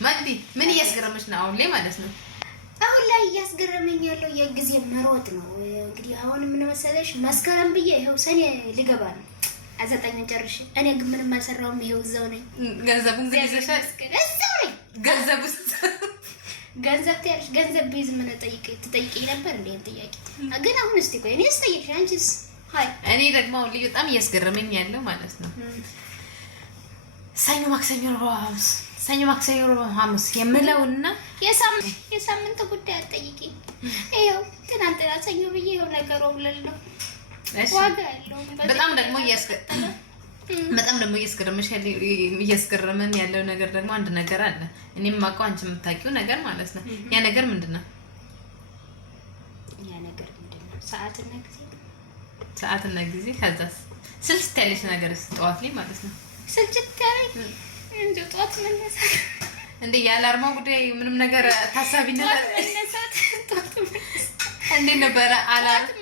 ማዲ ምን እያስገረመሽ ነው አሁን ላይ ማለት ነው? አሁን ላይ እያስገረመኝ ያለው የጊዜ መሮጥ ነው። እንግዲህ አሁን ምን መሰለሽ መስከረም ብዬ ይሄው ሰኔ ልገባ ነው። አዘጠኝ ጨርሼ እኔ ግን ምንም አልሰራውም። ይሄው እዛው ነኝ። ገንዘቡን ግን ይዘሻል? እዛው ነኝ። ገንዘብ ውስጥ ገንዘብ ትያለሽ? ገንዘብ ቢይዝ ምን ትጠይቂኝ ነበር እንዴ? ጥያቄ ግን አሁን እስቲ ቆይ እኔ ስጠይቅሽ አንቺስ? ሃይ እኔ ደግሞ አሁን ልጅ በጣም እያስገረመኝ ያለው ማለት ነው ሰኞ ማክሰኞ ረቡዕ ሐሙስ የምለውና የሳምንት ጉዳይ አትጠይቂኝ። ይኸው ትናንትና ሰኞ ብዬ ይኸው ነገሩ ብለለው ዋጋ ያለው በጣም ደግሞ እያስገረመን ያለው ነገር ደግሞ አንድ ነገር አለ። እኔም ማውቀው አንቺ የምታውቂው ነገር ማለት ነው። ያ ነገር ምንድነው? ሰዓትና ጊዜ ከዛስ ስልችት ያለሽ ነገር ጠዋት ላይ ማለት ነው። ስልችት ያለኝ እንዴ ጠዋት መነሳት እንዴ ያላርማው ጉዳይ ምንም ነገር ታሳቢነት እንዴ ነበር አላርም